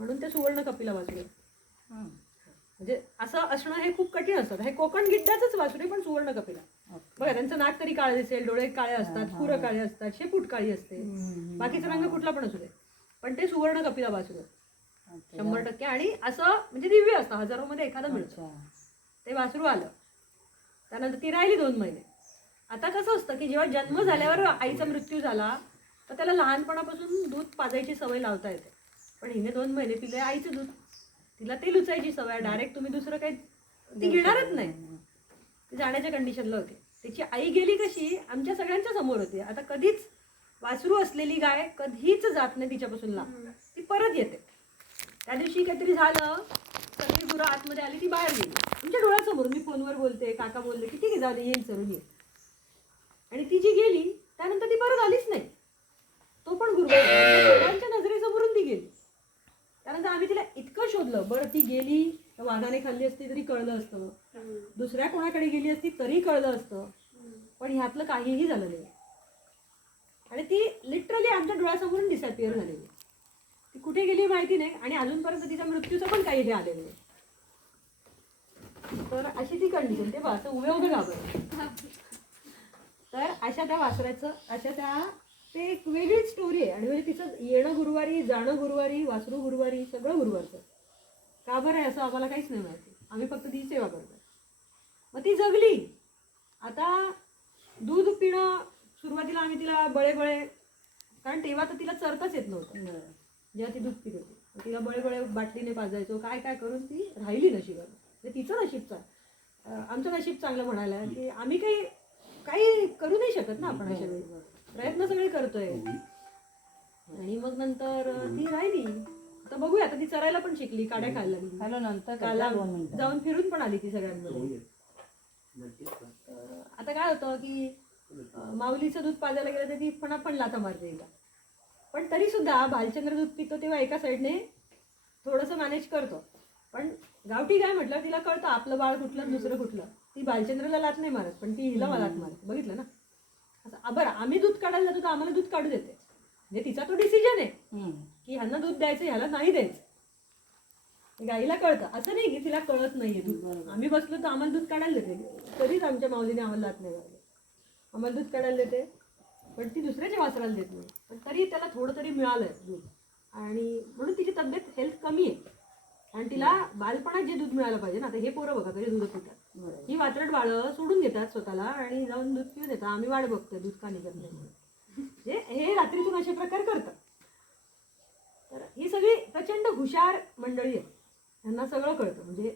म्हणून ते सुवर्ण कपिला. हं. म्हणजे असं असणं हे खूप कठीण असतं हे कोकण गिड्डाच आहे पण सुवर्ण कपिला. बघा त्यांचं नाक तरी काळे दिसेल डोळे काळे असतात खुरं काळे असतात शेपूट काळी असते. बाकीचा रंग कुठला पण असू दे पण ते सुवर्ण कपिला. ओके. शंभर टक्के आणि असं म्हणजे दिव्य असतं हजारोमध्ये एखादं मिळतं. ते वासरू आलं त्यानंतर ती राहिली दोन महिने आता कसं असतं की जेव्हा जन्म झाल्यावर आईचा मृत्यू झाला तर त्याला लहानपणापासून दूध पाजायची सवय लावता येते पण हिने दोन महिने पिले आईचं दूध तिला ते लुचायची सवय डायरेक्ट तुम्ही दुसरं काही ती घेणारच नाही. ती जाण्याच्या कंडिशनला होती. त्याची आई गेली कशी आमच्या सगळ्यांच्या समोर होती. आता कधीच वासरू असलेली गाय कधीच जात नाही तिच्यापासून लांब. ती परत येते. त्या दिवशी काहीतरी झालं सगळी गुरं आतमध्ये आली ती बाहेर गेली. तुमच्या डोळ्यासमोर मी फोनवर बोलते काका बोलले की ठीक आहे जाऊ दे येईल चरून ये. आणि ती जी गेली त्यानंतर ती परत आलीच नाही तो पण गुरु सगळ्यांच्या नजरेसमोरून ती गेली त्यानंतर आम्ही तिला इतकं शोधलं बरं ती गेली तर वाघाने खाल्ली असती तरी कळलं असतं. दुसऱ्या कोणाकडे गेली असती तरी कळलं असतं. पण ह्यातलं काहीही झालं नाही. आणि ती लिटरली आमच्या डोळ्यासमोरून डिसअपिअर झालेली ती कुठे गेली माहिती नाही आणि अजूनपर्यंत तिच्या मृत्यूचं पण काही हे आलेलं नाही. तर अशी ती कंडिशन ते असं उभे उभे घाबरलं. तर अशा त्या वासराचं अशा त्या ते एक वेगळीच स्टोरी आहे. आणि म्हणजे तिचं येणं गुरुवारी जाणं गुरुवारी वासरू गुरुवारी सगळं गुरुवारचं. का बरं आहे असं आम्हाला काहीच नाही माहिती. आम्ही फक्त ती सेवा करतो मग ती जगली. आता दूध पिणं सुरुवातीला आम्ही तिला बळे बळे कारण तेव्हा तर तिला चरताच येत नव्हतं. जेव्हा ती दूध पित होती. तिला बळे बळे बाटलीने पाजायचो काय काय करून ती राहिली नशिबानं म्हणजे तिचं नशीब आमचं नशीब चांगलं म्हणायला की आम्ही काही काही करू नाही शकत ना आपण अशा वेळी. प्रयत्न सगळे करतोय. आणि मग नंतर अं, ती राहिली. बघूया आता ती चरायला पण शिकली काड्या खायला लागली हॅलो नंतर काला करते, दोन मिनिटं. जाऊन फिरून पण आली ती सगळ्यांमध्ये. तर आता काय होतं की अं, माऊलीचं दूध पाजायला गेलं तर ती पण पण लाथा मारते हिला पण तरी सुद्धा भालचंद्र दूध पितो तेव्हा एका साईडने थोडंसं मॅनेज करतो. पण गावठी काय म्हटलं तिला कळतं आपलं बाळ कुठलं आणि दुसरं कुठलं. ती भालचंद्रला लात नाही मारत पण ती हिला लात मारत. बघितलं ना? असं आ, बरं आम्ही दूध काढायला जातो तर आम्हाला दूध काढू देते. म्हणजे तिचा तो डिसिजन आहे. हं. की ह्यांना दूध द्यायचं ह्याला नाही द्यायचं. गाईला कळतं. असं नाही की तिला कळत नाहीये दूध. आम्ही बसलो तर आम्हाला दूध काढायला देते. कधीच आमच्या माऊलीने आम्हाला लात नाही आम्हाला दूध काढायला देते. पण ती दुसऱ्याच्या वासराला देत नाही. पण तरी त्याला थोडं तरी मिळालंय दूध. आणि म्हणून तिची तब्येत हेल्थ कमी आहे. आणि तिला बालपणात जे दूध मिळालं पाहिजे ना आता हे पोरं बघा कधी दूध पितात. ही वात्रट बाळं सोडून देतात स्वतःला आणि जाऊन दूध पिऊन येतात. आम्ही वाट बघतोय दूध का निघत नाही म्हणून. म्हणजे हे रात्रीतून असे प्रकार करतात तर ही सगळी प्रचंड हुशार मंडळी आहे त्यांना सगळं कळतं. म्हणजे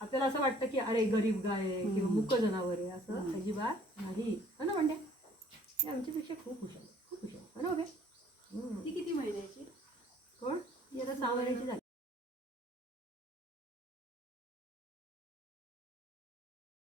आपल्याला असं वाटतं की अरे गरीब गाय आहे किंवा मुक जनावर आहे असं अजिबात नाही. हो ना म्हणजे ते आमच्यापेक्षा खूप हुशार. खूप हुशार. हो ना बघे ती किती महिन्याची? कोण? ती आता सहा महिन्याची झाली.